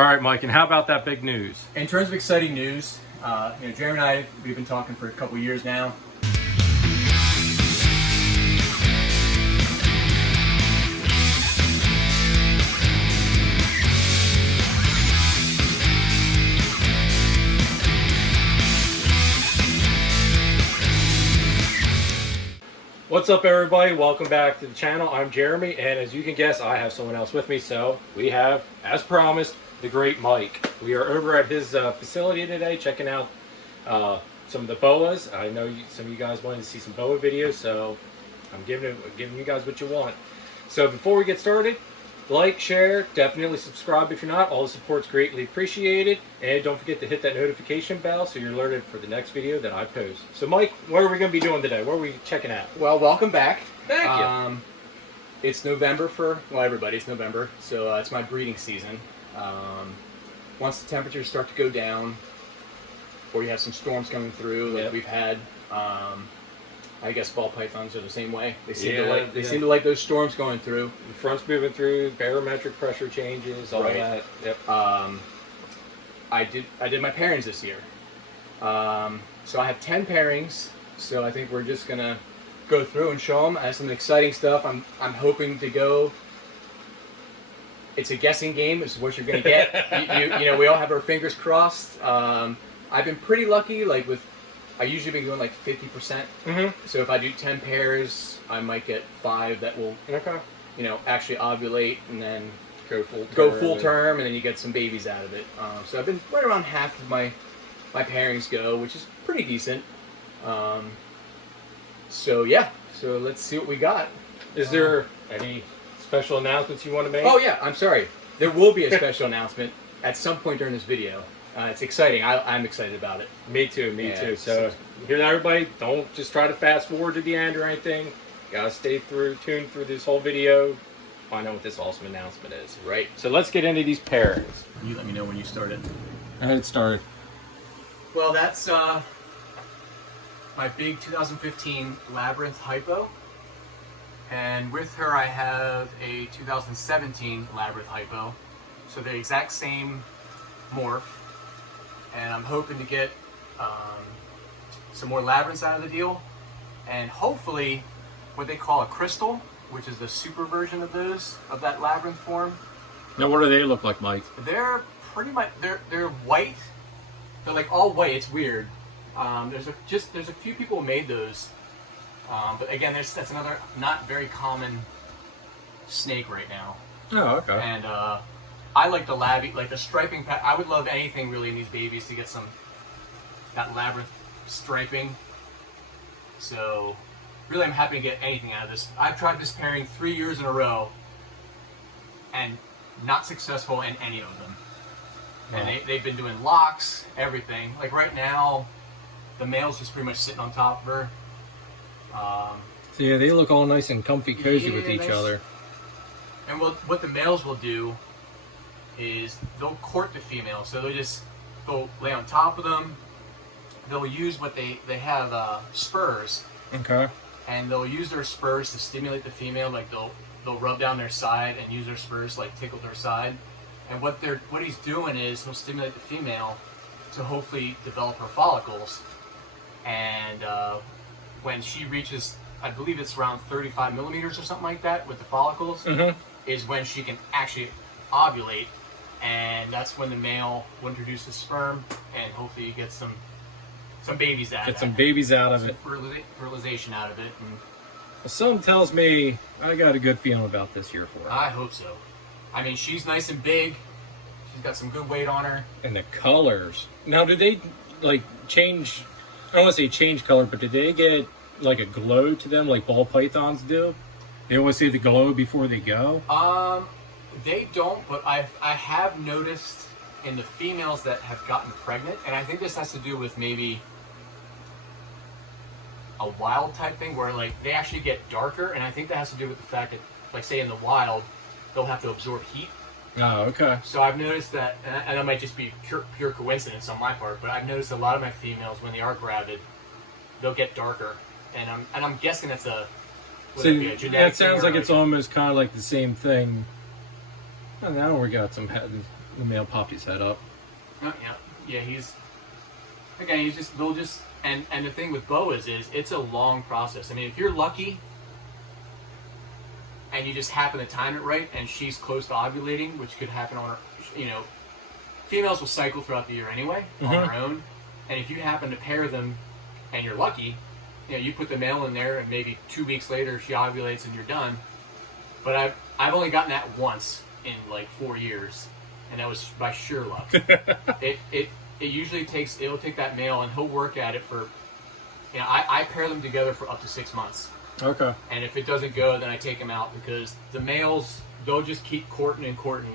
All right, Mike, and how about that big news? In terms of exciting news, Jeremy and I, we've been talking for a couple years now. What's up, everybody? Welcome back to the channel. I'm Jeremy, and as you can guess, I have someone else with me. So we have, as promised, the great Mike. We are over at his facility today, checking out some of the boas. I know some of you guys wanted to see some boa videos, so I'm giving you guys what you want. So before we get started, like, share, definitely subscribe if you're not. All the support's greatly appreciated. And don't forget to hit that notification bell so you're alerted for the next video that I post. So Mike, what are we going to be doing today? What are we checking out? Well, welcome back. Thank you. It's November well, everybody, it's November. So it's my breeding season. Once the temperatures start to go down, or you have some storms coming through, like we've had, I guess ball pythons are the same way. They seem to like those storms going through. The front's moving through, barometric pressure changes, all that. Yep. I did my pairings this year. So I have 10 pairings. So I think we're just gonna go through and show them. I have some exciting stuff. I'm hoping to go. It's a guessing game. Is what you're gonna get. you know, we all have our fingers crossed. I've been pretty lucky. Like I usually been doing like 50%. So if I do 10 pairs, I might get 5 that will, you know, actually ovulate and then go full term, and then you get some babies out of it. So I've been right around half of my pairings go, which is pretty decent. So yeah, so let's see what we got. Is there any special announcements you want to make? Oh yeah, I'm sorry. There will be a special announcement at some point during this video. It's exciting. I'm excited about it. Me too, me too. So, hear that, everybody? Don't just try to fast forward to the end or anything. You gotta stay tuned through this whole video. Find out what this awesome announcement is. Right. So let's get into these pairings. You let me know when you started. It started. Well, that's my big 2015 Labyrinth Hypo. And with her, I have a 2017 Labyrinth Hypo. So the exact same morph. And I'm hoping to get some more labyrinths out of the deal, and hopefully what they call a crystal, which is the super version of that labyrinth form. Now, what do they look like, Mike? They're pretty much they're white. They're like all white. It's weird. There's a few people who made those, but again, that's another not very common snake right now. Oh, okay. And I like the the striping pattern. I would love anything really in these babies to get that labyrinth striping. So really, I'm happy to get anything out of this. I've tried this pairing 3 years in a row and not successful in any of them. And they've been doing locks, everything. Like right now, the male's just pretty much sitting on top of her. So yeah, they look all nice and comfy, cozy with each other. And what the males will do is they'll court the female. So they'll lay on top of them. They'll use they have spurs. Okay. And they'll use their spurs to stimulate the female. Like they'll rub down their side and use their spurs to like tickle their side. And what he's doing is he'll stimulate the female to hopefully develop her follicles. And when she reaches, I believe it's around 35 millimeters or something like that with the follicles, is when she can actually ovulate. And that's when the male will introduce the sperm, and hopefully you get some babies out of it. Get some babies out of it. Fertilization out of it. And something tells me I got a good feeling about this here for her. I hope so. I mean, she's nice and big. She's got some good weight on her. And the colors. Now, did they like change? I don't want to say change color, but did they get like a glow to them like ball pythons do? They always say the glow before they go. They don't, but I have noticed in the females that have gotten pregnant, and I think this has to do with maybe a wild type thing where like they actually get darker, and I think that has to do with the fact that, like, say in the wild, they'll have to absorb heat. Oh, okay. So I've noticed that, and that might just be pure coincidence on my part, but I've noticed a lot of my females, when they are gravid, they'll get darker, and I'm guessing that's a genetic that sounds thing, like it's almost kind of like the same thing. And now we got some head. The male popped his head up. Oh, yeah. He's again. They'll just and the thing with boas is it's a long process. I mean, if you're lucky and you just happen to time it right, and she's close to ovulating, which could happen on her, females will cycle throughout the year anyway on their own, and if you happen to pair them and you're lucky, you put the male in there, and maybe 2 weeks later she ovulates and you're done. But I've only gotten that once in like 4 years, and that was by sheer luck. It usually it'll take that male, and he'll work at it for, I pair them together for up to 6 months. Okay. And if it doesn't go, then I take them out, because the males, they'll just keep courting and courting.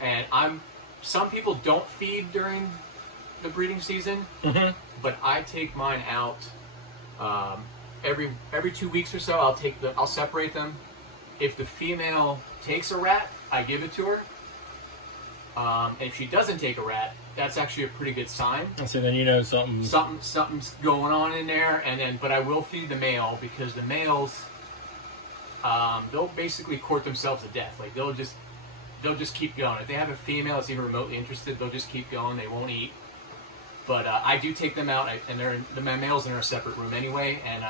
And some people don't feed during the breeding season, but I take mine out every 2 weeks or so. I'll separate them. If the female takes a rat, I give it to her. And if she doesn't take a rat, that's actually a pretty good sign. So then something's going on in there. But I will feed the male, because the males, they'll basically court themselves to death. Like they'll just keep going. If they have a female that's even remotely interested, they'll just keep going. They won't eat. But I do take them out, and my males are in a separate room anyway, and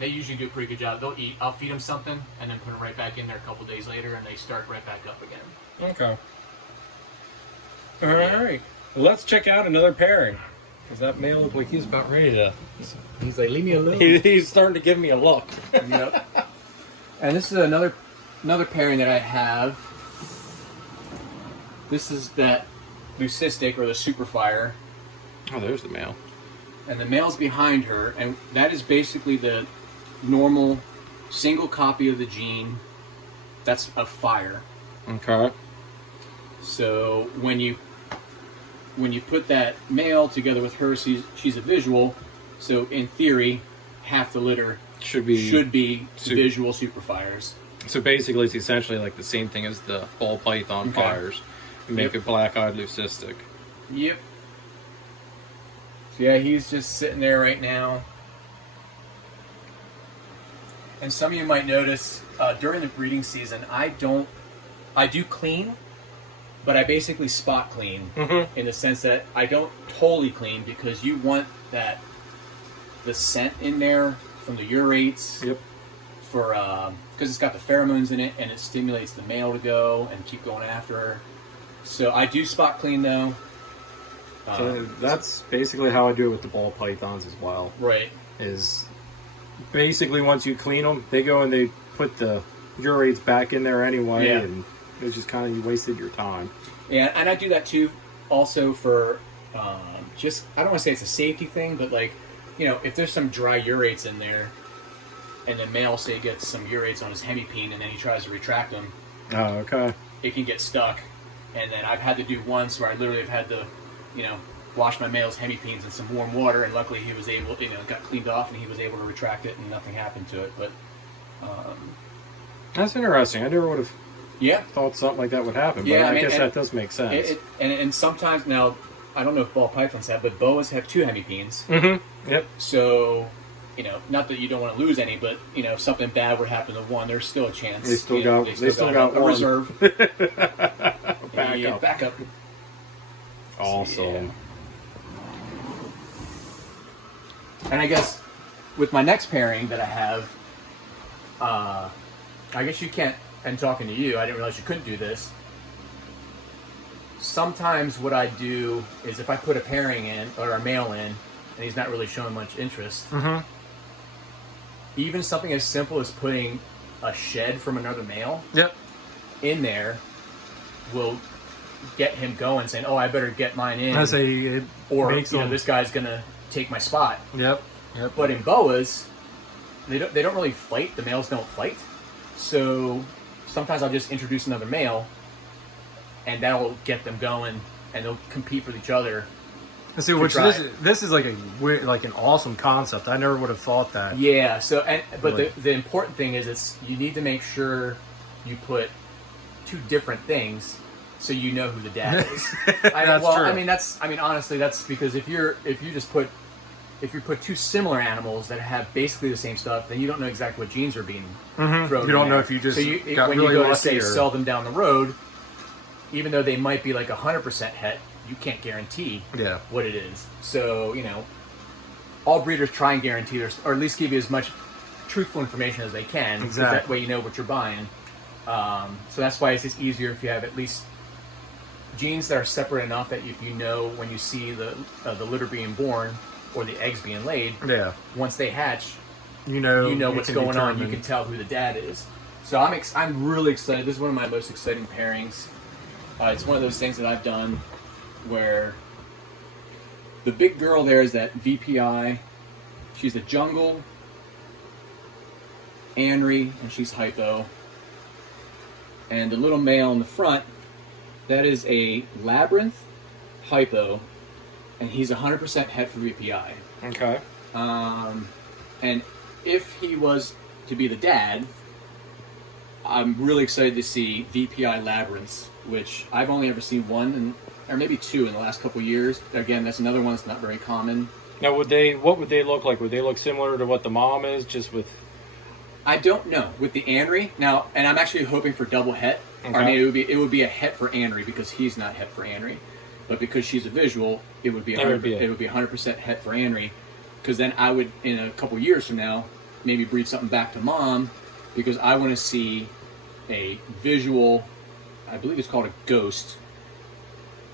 they usually do a pretty good job. They'll eat. I'll feed them something, and then put them right back in there a couple days later, and they start right back up again. Okay. All right. Well, let's check out another pairing. Because that male looked like he's about ready to... He's like, leave me alone. He's starting to give me a look. Yep. And this is another pairing that I have. This is that Lucic, or the Superfire. Oh, there's the male. And the male's behind her, and that is basically the normal single copy of the gene. That's a fire. Okay. So when you put that male together with her, she's a visual. So in theory, half the litter should be visual Superfires. So basically, it's essentially like the same thing as the ball python fires. You make a black-eyed leucistic. Yep. So yeah, he's just sitting there right now. And some of you might notice during the breeding season, I do clean, but I basically spot clean in the sense that I don't totally clean, because you want the scent in there from the urates. Yep. Because it's got the pheromones in it, and it stimulates the male to go and keep going after her. So I do spot clean though. So that's basically how I do it with the ball pythons as well. Right. Is basically once you clean them, they go and they put the urates back in there anyway, and it's just kind of, you wasted your time. Yeah, and I do that too, also for just, I don't want to say it's a safety thing, but like, if there's some dry urates in there, and the male, say, gets some urates on his hemipene, and then he tries to retract them. Oh, okay. It can get stuck, and then I've had to do once where I literally have had to, wash my male's hemipenes in some warm water, and luckily he was able, got cleaned off, and he was able to retract it, and nothing happened to it. But that's interesting. I never would have thought something like that would happen. But I guess that does make sense. And sometimes, now, I don't know if ball pythons have, but boas have 2 hemipenes. Mm-hmm. Yep. So, not that you don't want to lose any, but if something bad would happen to one, there's still a chance. They still got a one. reserve. Backup. Awesome. So, yeah. And I guess with my next pairing that I have, I guess you can't, and talking to you, I didn't realize you couldn't do this. Sometimes what I do is if I put a pairing in, or a male in, and he's not really showing much interest, even something as simple as putting a shed from another male in there will get him going, saying, "Oh, I better get mine in." This guy's gonna take my spot. Yep. But in boas, they don't really fight. The males don't fight. So sometimes I'll just introduce another male, and that'll get them going, and they'll compete with each other. See, this is like a weird, like an awesome concept. I never would have thought that. Yeah. So, the important thing is you need to make sure you put 2 different things, so you know who the dad is. True. Honestly, that's because if you put 2 similar animals that have basically the same stuff, then you don't know exactly what genes are being thrown. You don't know if you just when you go to say sell them down the road, even though they might be like 100% het, you can't guarantee Yeah. what it is. So, you know, all breeders try and guarantee their, or at least give you as much truthful information as they can. Exactly. So that way you know what you're buying. So that's why it's just easier if you have at least genes that are separate enough that if you know when you see the litter being born or the eggs being laid, Yeah. once they hatch, You know what's going on. You can tell who the dad is. So I'm really excited. This is one of my most exciting pairings. It's one of those things that I've done where the big girl there is that VPI. She's a jungle, Anri, and she's Hypo. And the little male in the front, that is a Labyrinth, Hypo, and he's 100% het for VPI. Okay. And if he was to be the dad, I'm really excited to see VPI Labyrinths, which I've only ever seen one, or maybe two in the last couple years. Again, that's another one that's not very common. Now, what would they look like? Would they look similar to what the mom is, just with... I don't know with the Anri now, and I'm actually hoping for double het. Okay. I mean, it would be a het for Anri because he's not het for Anri, but because she's a visual, it would be 100% het for Anri. Because then I would, in a couple years from now, maybe breed something back to mom, because I want to see a visual. I believe it's called a ghost,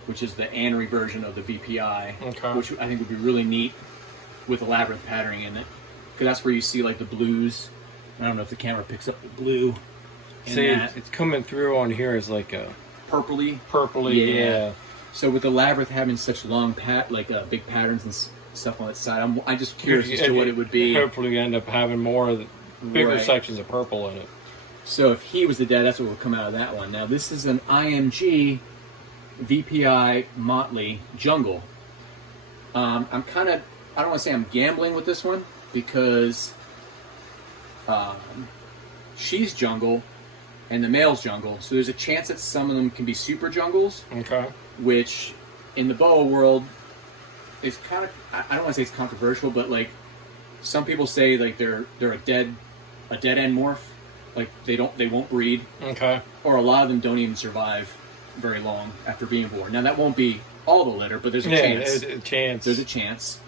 which is the Anri version of the VPI, Okay. which I think would be really neat with the Labyrinth patterning in it, because that's where you see like the blues. I don't know if the camera picks up the blue. See, it's coming through on here as like a purpley. Yeah. So with the Labyrinth having such long big patterns and stuff on its side, I'm just curious as to what it would be. Hopefully, we end up having more of the bigger sections of purple in it. So if he was the dad, that's what would come out of that one. Now this is an IMG VPI Motley Jungle. I don't want to say I'm gambling with this one because she's jungle and the male's jungle. So there's a chance that some of them can be super jungles. Okay. Which in the boa world is kind of, I don't want to say it's controversial, but like some people say like they're a dead end morph. Like they won't breed. Okay. Or a lot of them don't even survive very long after being born. Now that won't be all the litter, but there's a chance. There's a chance.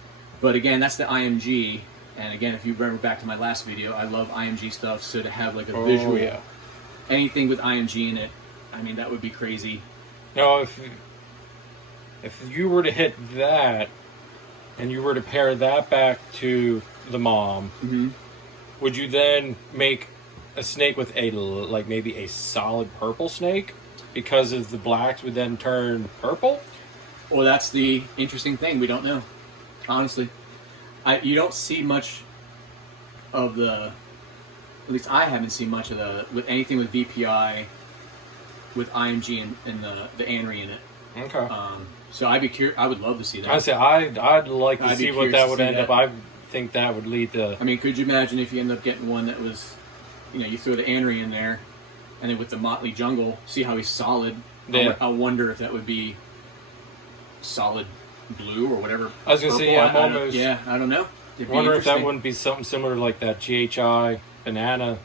But again, that's the IMG. And again, if you remember back to my last video, I love IMG stuff. So to have like a visual, anything with IMG in it, I mean, that would be crazy. Now, if you were to hit that, and you were to pair that back to the mom, would you then make a snake with maybe a solid purple snake? Because of the blacks would then turn purple? Well, that's the interesting thing. We don't know. Honestly. You don't see much of the... At least I haven't seen much of with anything with VPI, with IMG and the Anri in it. Okay. So I'd be curious. I would love to see that. I'd like to see what that would end up. I think that would lead to... I mean, could you imagine if you end up getting one that was... you throw the Anri in there, and then with the Motley Jungle, see how he's solid. Yeah. I wonder if that would be solid blue or whatever. I was going to say, yeah, I don't know. I wonder if that wouldn't be something similar to like that GHI banana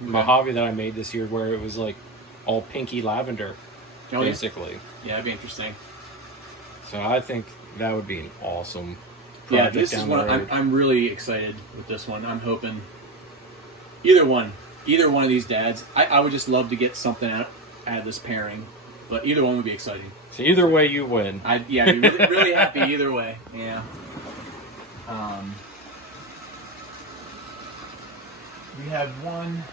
Mojave that I made this year, where it was like all pinky lavender, basically. Yeah, that'd be interesting. So I think that would be an awesome project. Yeah, this is one. I'm really excited with this one. I'm hoping either one of these dads. I would just love to get something out of this pairing, but either one would be exciting. So either way, you win. I'd be really happy either way. Yeah. We have one.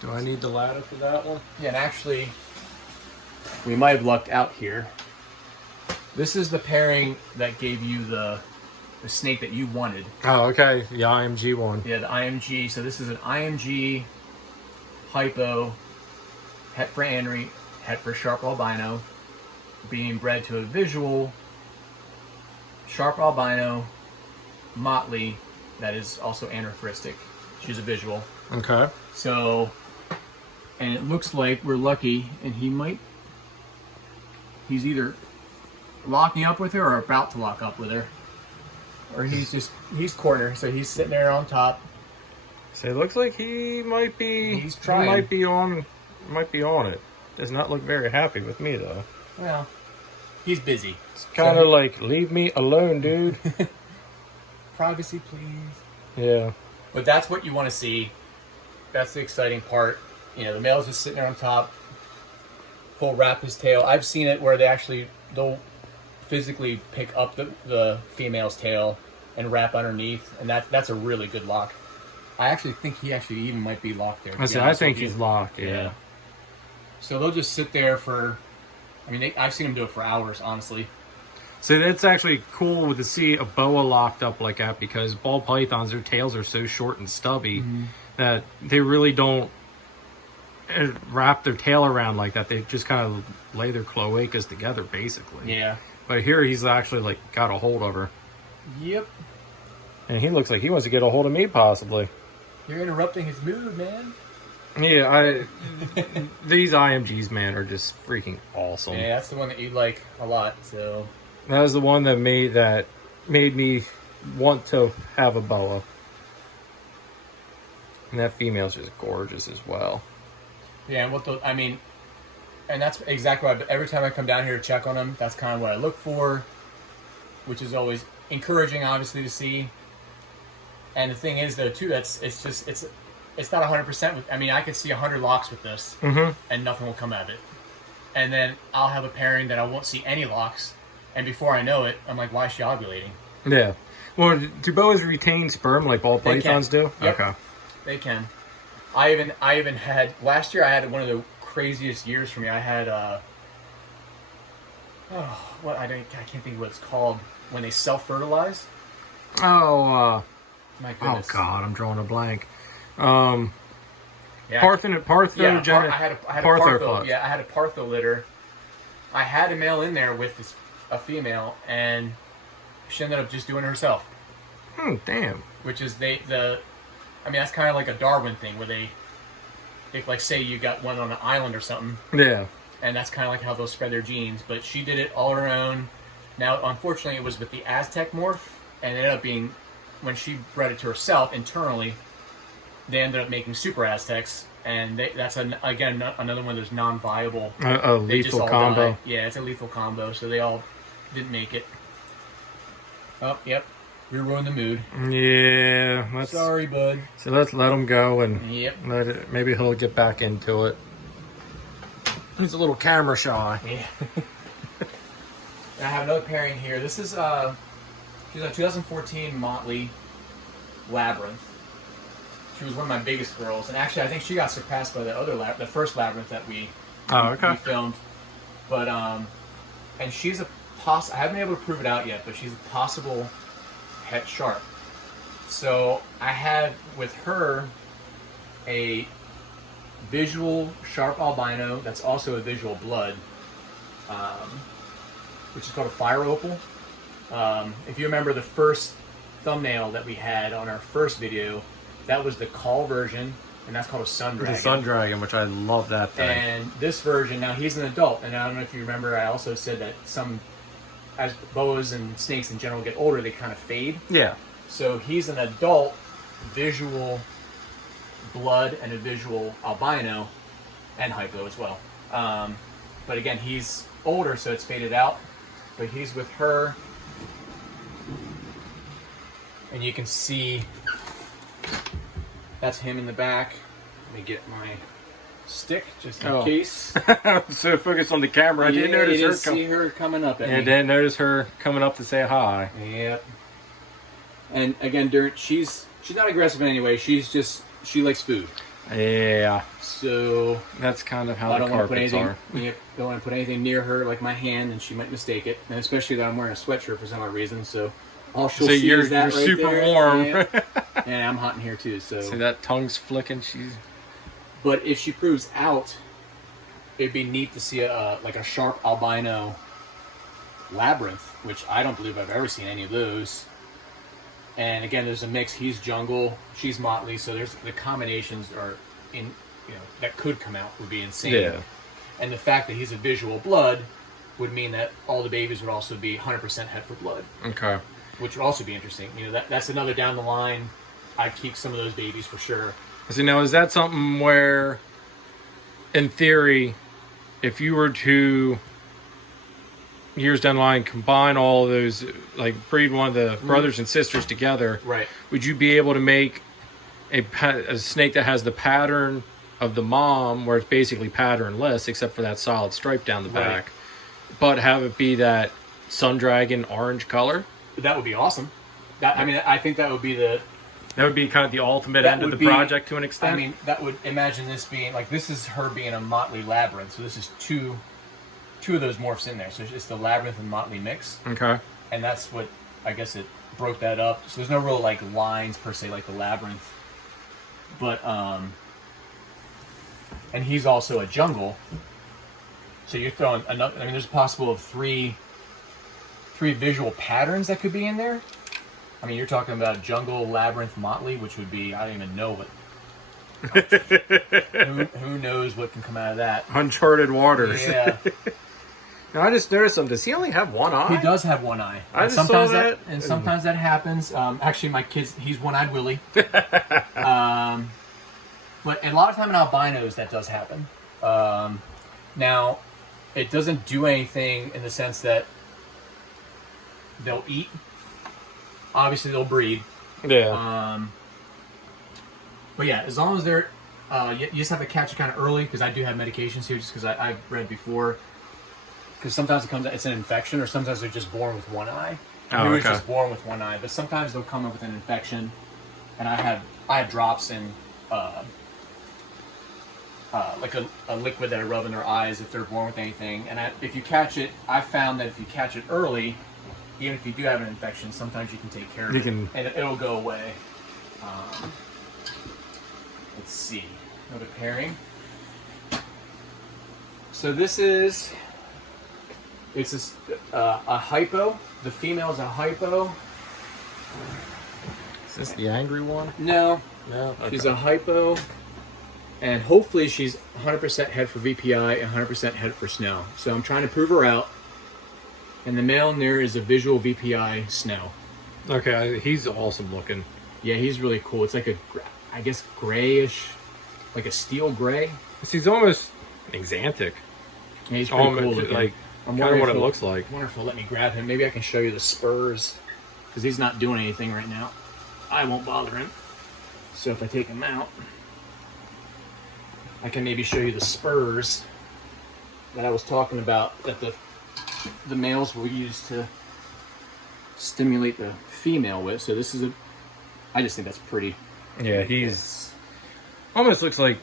Do I need the ladder for that one? Yeah, and actually, we might have lucked out here. This is the pairing that gave you the snake that you wanted. Oh, okay. The IMG one. Yeah, the IMG. So this is an IMG Hypo, het for Anri, het for Sharp Albino, being bred to a visual Sharp Albino Motley that is also anaphoristic. She's a visual. Okay. So, and it looks like we're lucky, and he's either locking up with her or about to lock up with her. Or he's corner, so he's sitting there on top. So it looks like he might be. He's trying. He might be on it. does not look very happy with me, though. Well, he's busy. It's kind of like, leave me alone, dude. Privacy, please. Yeah. But that's what you want to see. That's the exciting part. You know, the male's just sitting there on top. He'll wrap his tail. I've seen it where they'll physically pick up the female's tail and wrap underneath, and that's a really good lock. I actually think he actually even might be locked there. I think he's locked, yeah. So they'll just sit there for, I mean, I've seen them do it for hours, honestly. So that's actually cool to see a boa locked up like that, because ball pythons, their tails are so short and stubby that they really don't wrap their tail around like that. They just kind of lay their cloacas together, basically. Yeah. But here he's actually like got a hold of her. Yep. And he looks like he wants to get a hold of me, possibly. You're interrupting his mood, man. Yeah, these IMGs, man, are just freaking awesome. Yeah, that's the one that you like a lot. So that was the one that made me want to have a boa. And that female's just gorgeous as well. Yeah, and and that's exactly why every time I come down here to check on them, that's kind of what I look for, which is always encouraging, obviously, to see. And the thing is, though, too, it's not 100%. I mean, I could see 100 locks with this, and nothing will come out of it. And then I'll have a pairing that I won't see any locks, and before I know it, I'm like, why is she ovulating? Yeah. Well, do boas retain sperm like ball pythons do? Yep. Okay. They can. I even had last year. I had one of the craziest years for me. I had I can't think of what it's called when they self-fertilize. Oh. My goodness. Oh God, I'm drawing a blank. Yeah. I had a Partho. Yeah, I had a Partho litter. I had a male in there with a female, and she ended up just doing it herself. Damn. Which is that's kind of like a Darwin thing where if like say you got one on an island or something. Yeah. And that's kind of like how they'll spread their genes. But she did it all her own. Now, unfortunately, it was with the Aztec morph, and it ended up being, when she bred it to herself internally, they ended up making super Aztecs, and that's again another one of those non-viable. A lethal combo. Yeah, it's a lethal combo, so they all didn't make it. Oh, yep. We ruined the mood. Yeah. Sorry, bud. So let's let him go, and maybe he'll get back into it. He's a little camera shy. Yeah. And I have another pairing here. This is she's a 2014 Motley Labyrinth. She was one of my biggest girls, and actually I think she got surpassed by the first Labyrinth that we filmed. But and she's I haven't been able to prove it out yet, but she's a possible het sharp. So I have with her a visual sharp albino that's also a visual blood, which is called a fire opal. If you remember the first thumbnail that we had on our first video, that was the call version, and that's called a sun dragon. The sun dragon, which I love that thing. And this version, now he's an adult, and I don't know if you remember, I also said that as boas and snakes in general get older, they kind of fade. Yeah. So he's an adult visual blood and a visual albino, and hypo as well. But again, he's older, so it's faded out. But he's with her, and you can see that's him in the back. Let me get my stick just in case. So focus on the camera. I didn't notice her. See her coming up at me. I didn't notice her coming up to say hi. Yep. And again, she's not aggressive in any way. She likes food. Yeah. So that's kind of how the carpets are. Don't want to put anything near her, like my hand, and she might mistake it. And especially that I'm wearing a sweatshirt for some odd reason. So all she'll see is that you're super warm. Yeah. And I'm hot in here too. So see that tongue's flicking. But if she proves out, it'd be neat to see a sharp albino Labyrinth, which I don't believe I've ever seen any of those. And again, there's a mix. He's jungle, she's motley, so there's the combinations that could come out would be insane. Yeah. And the fact that he's a visual blood would mean that all the babies would also be 100% het for blood. Okay. Which would also be interesting. That's another down the line. I'd keep some of those babies for sure. So now, is that something where, in theory, if you were to years down the line combine all of those, like breed one of the brothers and sisters together, Right. would you be able to make a snake that has the pattern of the mom, where it's basically patternless except for that solid stripe down the back, but have it be that sun dragon orange color? That would be awesome. I mean, I think that would be That would be kind of the ultimate That end of would the be- project to an extent. I mean, that would imagine this being like, this is her being a Motley Labyrinth, so this is two of those morphs in there. So it's just the Labyrinth and Motley mix, okay. and that's what I guess it broke that up. So there's no real like lines per se like the Labyrinth, but and he's also a jungle. So you're throwing another. I mean, there's possible of three visual patterns that could be in there. I mean, you're talking about jungle, Labyrinth, Motley, which would be, I don't even know what. who knows what can come out of that? Uncharted waters. Yeah, Now, I just noticed something. Does he only have one eye? he does have one eye. I And just sometimes saw that. and sometimes that happens. Actually, my kid's he's one-eyed Willie. But a lot of time in albinos that does happen. Now, it doesn't do anything in the sense that they'll eat. Obviously, they'll breed. Yeah. But yeah, as long as they're, you just have to catch it kind of early, because I do have medications here, just because I've read before. Because sometimes it's an infection, or sometimes they're just born with one eye. Oh, Who's okay. just born with one eye, but sometimes they'll come up with an infection, and I have drops in like a liquid that I rub in their eyes if they're born with anything. And if you catch it, I found that if you catch it early, even if you do have an infection, sometimes you can take care of it, and it'll go away. Let's see, another pairing. So this is, it's a Hypo. The female is a Hypo. Is this the angry one? No, No. Okay. she's a Hypo, and hopefully she's 100% head for VPI and 100% head for snow. So I'm trying to prove her out. And the male in there is a visual VPI snow. Okay, he's awesome looking. Yeah, he's really cool. It's like I guess grayish, like a steel gray. He's almost exantic. Yeah, he's pretty cool looking. Like I'm kind of wondering what if it he'll- looks like. I wonder if he'll let me grab him. Maybe I can show you the spurs, because he's not doing anything right now. I won't bother him. So if I take him out, I can maybe show you the spurs that I was talking about, that the males will use to stimulate the female with. So this is I just think that's pretty. Yeah, he's almost looks like,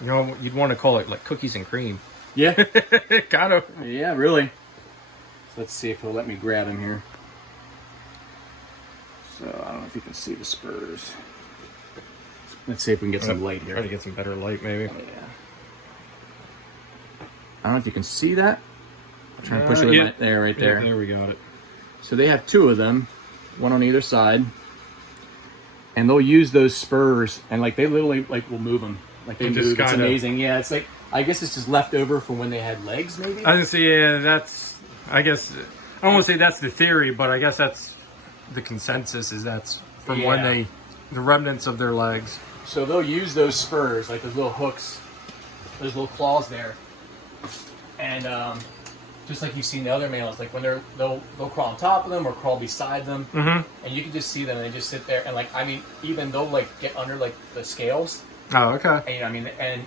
you know, you'd want to call it like cookies and cream. Yeah. Kind of. Yeah, really. So let's see if he'll let me grab him here. So I don't know if you can see the spurs. Let's see if we can get some light here. Try to get some better light, maybe. Oh, yeah. I don't know if you can see that. I'm trying to push it Yeah. there, right there. Yeah, there we got it. So they have two of them, one on either side, and they'll use those spurs, and like they literally like will move them, like they And move. just It's kinda- amazing. Yeah, it's like, I guess it's just left over from when they had legs, maybe. I didn't see. Yeah, that's. I guess I don't want to say that's the theory, but I guess that's the consensus. Is that's from when Yeah. the remnants of their legs. So they'll use those spurs, like those little hooks, those little claws there, and just like you've seen the other males, like when they'll crawl on top of them or crawl beside them, and you can just see them. They just sit there, and like, I mean, even they'll like get under like the scales, Oh, okay. and I mean, and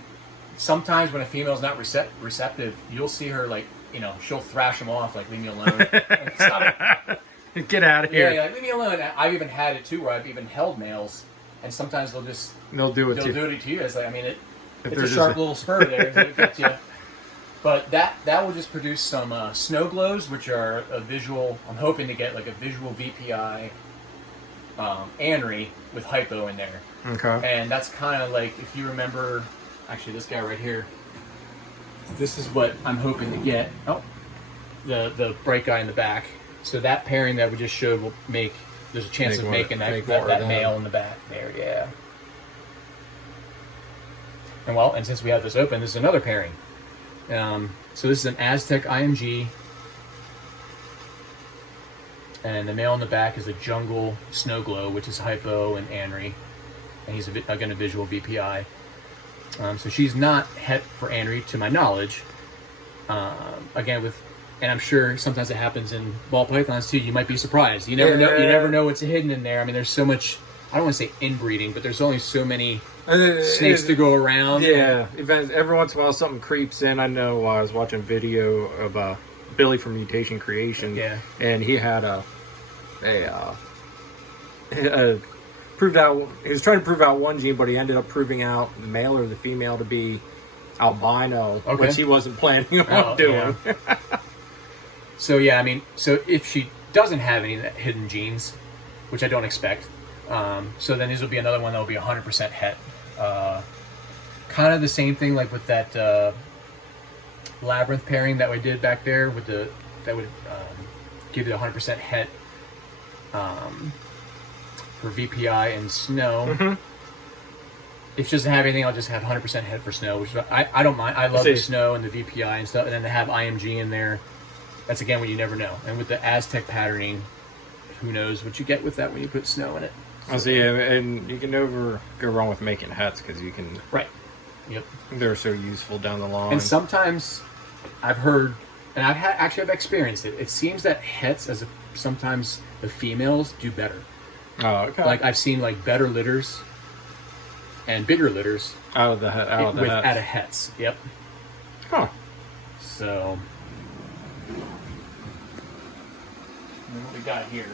sometimes when a female's not receptive, you'll see her like, you know, she'll thrash them off, like, leave me alone. Like, stop it. Get out of Yeah, here. yeah, like, leave me alone. And I've even had it too, where I've even held males, and sometimes they'll just They'll do it they'll too. do it to you. It's like, I mean, If it's they're a just sharp little spur there to get you. But that will just produce some snow glows, which are a visual. I'm hoping to get like a visual VPI anery with Hypo in there. Okay. And that's kind of like, if you remember, actually this guy right here, this is what I'm hoping to get. Oh, the bright guy in the back. So that pairing that we just showed will make, there's a chance of making that male in the back there, yeah. And well, and since we have this open, this is another pairing. So this is an Aztec IMG. And the male in the back is a jungle snow glow, which is Hypo and Anery. And he's again a visual VPI. So she's not het for Anery, to my knowledge. Again, and I'm sure sometimes it happens in ball pythons too. You might be surprised. You never know. You never know what's hidden in there. I mean, there's so much. I don't want to say inbreeding, but there's only so many snakes to go around. Yeah, every once in a while something creeps in. I know I was watching a video of Billy from Mutation Creation. Yeah, and he had proved out. He was trying to prove out one gene, but he ended up proving out the male or the female to be albino, which he wasn't planning on doing. Yeah. So yeah, I mean, so if she doesn't have any hidden genes, which I don't expect, so then this will be another one that will be 100% het. Kind of the same thing like with that Labyrinth pairing that we did back there with that would give you the 100% het for VPI and snow. Mm-hmm. If she doesn't have anything, I'll just have 100% het for snow, which I don't mind. I love the snow and the VPI and stuff, and then to have IMG in there, that's again what you never know. And with the Aztec patterning, who knows what you get with that when you put snow in it. I see, and you can never go wrong with making hets because you can. Right. Yep. They're so useful down the line. And sometimes I've heard, and I've experienced it. It seems that hets, sometimes the females do better. Oh, okay. Like I've seen like better litters and bigger litters out of the hets. Yep. Huh. So what we got here?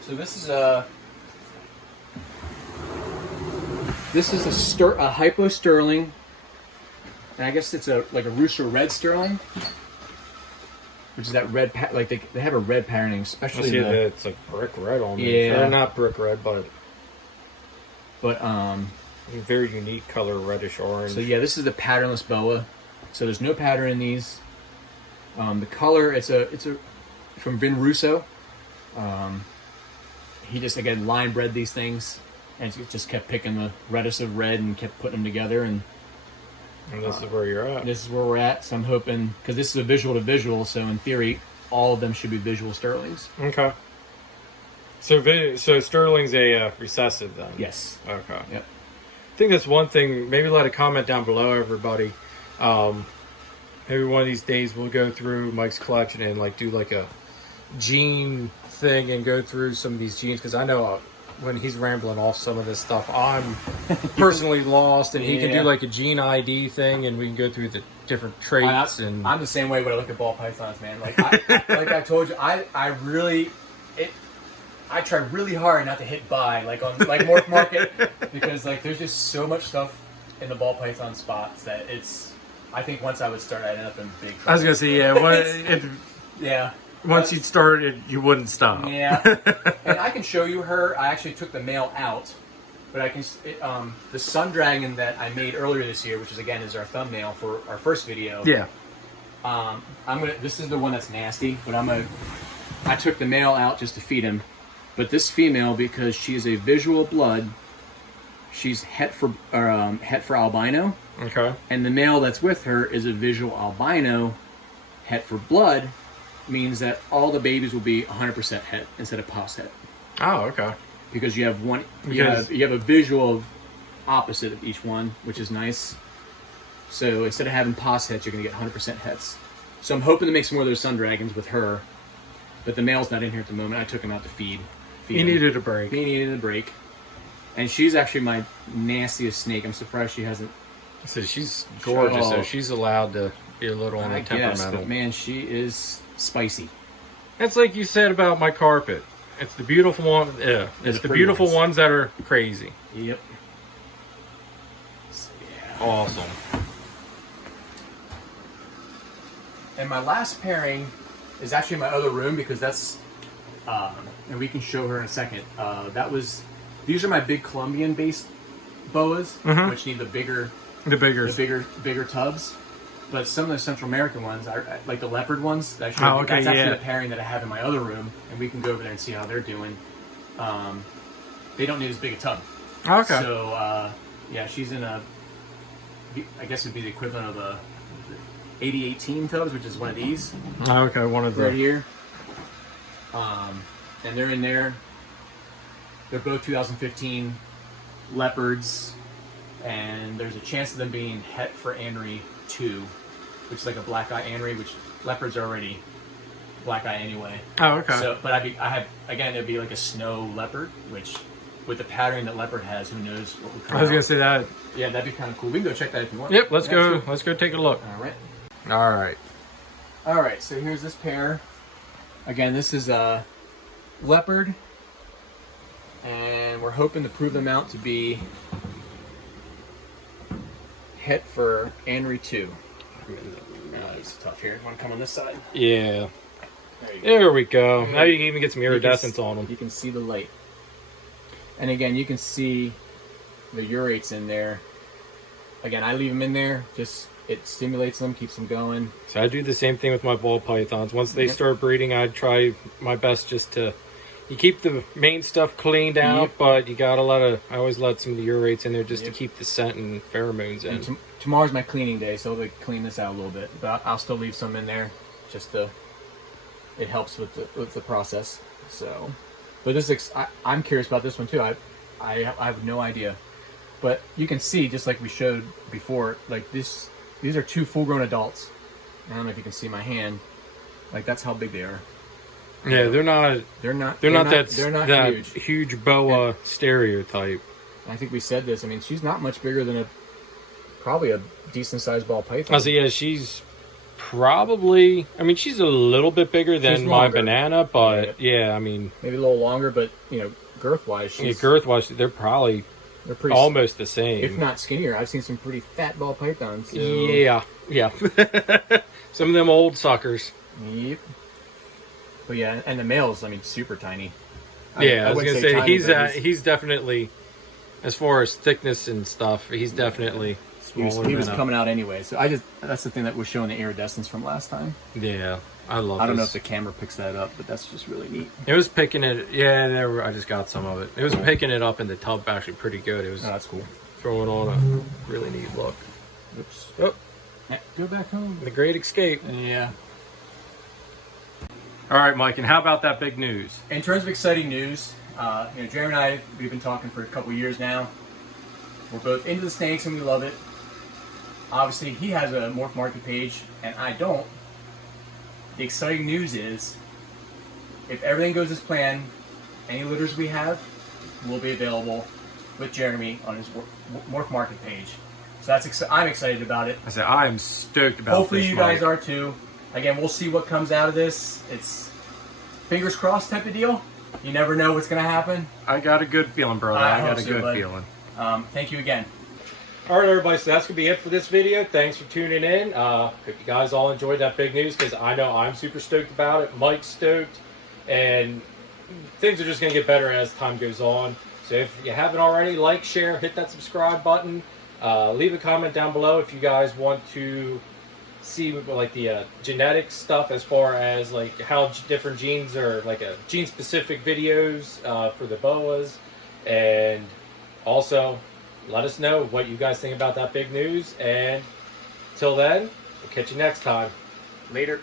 So this is a Hypo sterling, and I guess it's like a rooster red sterling, which is that red like they have a red pattern, especially it's like brick red on them. Yeah, or not brick red, but a very unique color, reddish orange. So yeah, this is the patternless boa. So there's no pattern in these. The color it's a from Vin Russo. He just again line bred these things, and just kept picking the reddest of red and kept putting them together. And this is where you're at. This is where we're at. So I'm hoping, because this is a visual to visual, so in theory, all of them should be visual sterlings. Okay. So sterling's a recessive then. Yes. Okay. Yep. I think that's one thing. Maybe let a comment down below, everybody. Maybe one of these days we'll go through Mike's collection and like do like a gene thing and go through some of these genes, because I know when he's rambling off some of this stuff, I'm personally lost, and he can do like a gene ID thing, and we can go through the different traits. I'm the same way when I look at ball pythons, man. Like I told you, I try really hard not to hit buy like on like Morph Market, because like there's just so much stuff in the ball python spots that I think once I would start, I'd end up in big trouble. I was gonna say, yeah. Once you started, you wouldn't stop. Yeah. And I can show you her. I actually took the male out, but I can. The Sun Dragon that I made earlier this year, which is our thumbnail for our first video. Yeah. This is the one that's nasty, but I took the male out just to feed him, but this female, because she is a visual blood, she's het for albino. Okay. And the male that's with her is a visual albino, het for blood. Means that all the babies will be 100% het instead of pos het. Oh, okay. Because you have one, you have a visual of opposite of each one, which is nice. So instead of having pos hets, you're going to get 100% hets. So I'm hoping to make some more of those sun dragons with her, but the male's not in here at the moment. I took him out to feed. He needed a break. He needed a break, and she's actually my nastiest snake. I'm surprised she hasn't. So she's gorgeous. So she's allowed to be a little on the temperamental. But man, she is spicy. It's like you said about my carpet. It's the beautiful one. Yeah, it's the beautiful ones that are crazy. Yep. Yeah. Awesome. And my last pairing is actually in my other room, because that's, and we can show her in a second. These are my big Colombian-based boas, which need the bigger tubs. But some of the Central American ones, like the Leopard ones, that's actually the pairing that I have in my other room, and we can go over there and see how they're doing. They don't need as big a tub. Okay. So, she's in I guess it'd be the equivalent of a 8018 tubs, which is one of these. Okay, one of the right here. And they're in there. They're both 2015 Leopards, and there's a chance of them being het for Anri 2, which is like a black eye anery, which leopards are already black eye anyway. Oh, okay. So, but it'd be like a snow leopard, which with the pattern that leopard has, who knows what would come I was gonna out. say that. Yeah, that'd be kind of cool. We can go check that if you want. Yep, let's Yeah, go. Let's go take a look. All right. All right. All right. So here's this pair. Again, this is a leopard, and we're hoping to prove them out to be het for anery 2. It's tough here. Want to come on this side? Yeah. There you go. There we go. Now you can even get some iridescence on them. You can see the light. And again, you can see the urates in there. Again, I leave them in there. Just it stimulates them, keeps them going. So I do the same thing with my ball pythons. Once they start breeding, I try my best just to. You keep the main stuff cleaned out, but you gotta I always let some of the urates in there just to keep the scent and pheromones in. And tomorrow's my cleaning day, so I'll clean this out a little bit. But I'll still leave some in there, just to. It helps with the process. So, but I'm curious about this one too. I have no idea, but you can see just like we showed before, like these are 2 full-grown adults. I don't know if you can see my hand. Like that's how big they are. Yeah, they're not that huge boa stereotype. I think we said this. I mean, she's not much bigger than probably a decent sized ball python. I see. Yeah, she's probably. I mean, she's a little bit bigger than my banana, but yeah, I mean, maybe a little longer, but girth wise, they're pretty almost the same, if not skinnier. I've seen some pretty fat ball pythons. So. Yeah. Some of them old suckers. Yep. But yeah, and the males, I mean, super tiny. I was gonna say tiny, he's definitely, as far as thickness and stuff, he's definitely smaller. He was coming out anyway, so that's the thing that was showing the iridescence from last time. Yeah, I love. I don't know if the camera picks that up, but that's just really neat. It was picking it. Yeah, I just got some of it. It was picking it up in the tub actually pretty good. It was. Oh, that's cool. Throwing on a really neat look. Oops. Oh, go back home. The Great Escape. Yeah. All right, Mike, and how about that big news? In terms of exciting news, Jeremy and I, we've been talking for a couple years now. We're both into the snakes and we love it. Obviously, he has a Morph Market page and I don't. The exciting news is, if everything goes as planned, any litters we have will be available with Jeremy on his Morph Market page. So I'm excited about it. I am stoked about Hopefully this, you guys are too. Again, we'll see what comes out of this. It's fingers crossed type of deal. You never know what's going to happen. I got a good feeling, brother. I got a good feeling. Thank you again. All right, everybody. So that's going to be it for this video. Thanks for tuning in. Hope you guys all enjoyed that big news because I know I'm super stoked about it. Mike's stoked. And things are just going to get better as time goes on. So if you haven't already, like, share, hit that subscribe button. Leave a comment down below if you guys want to see like the genetic stuff as far as like how different genes are like a gene specific videos for the boas, and also let us know what you guys think about that big news. And till then, we'll catch you next time. Later.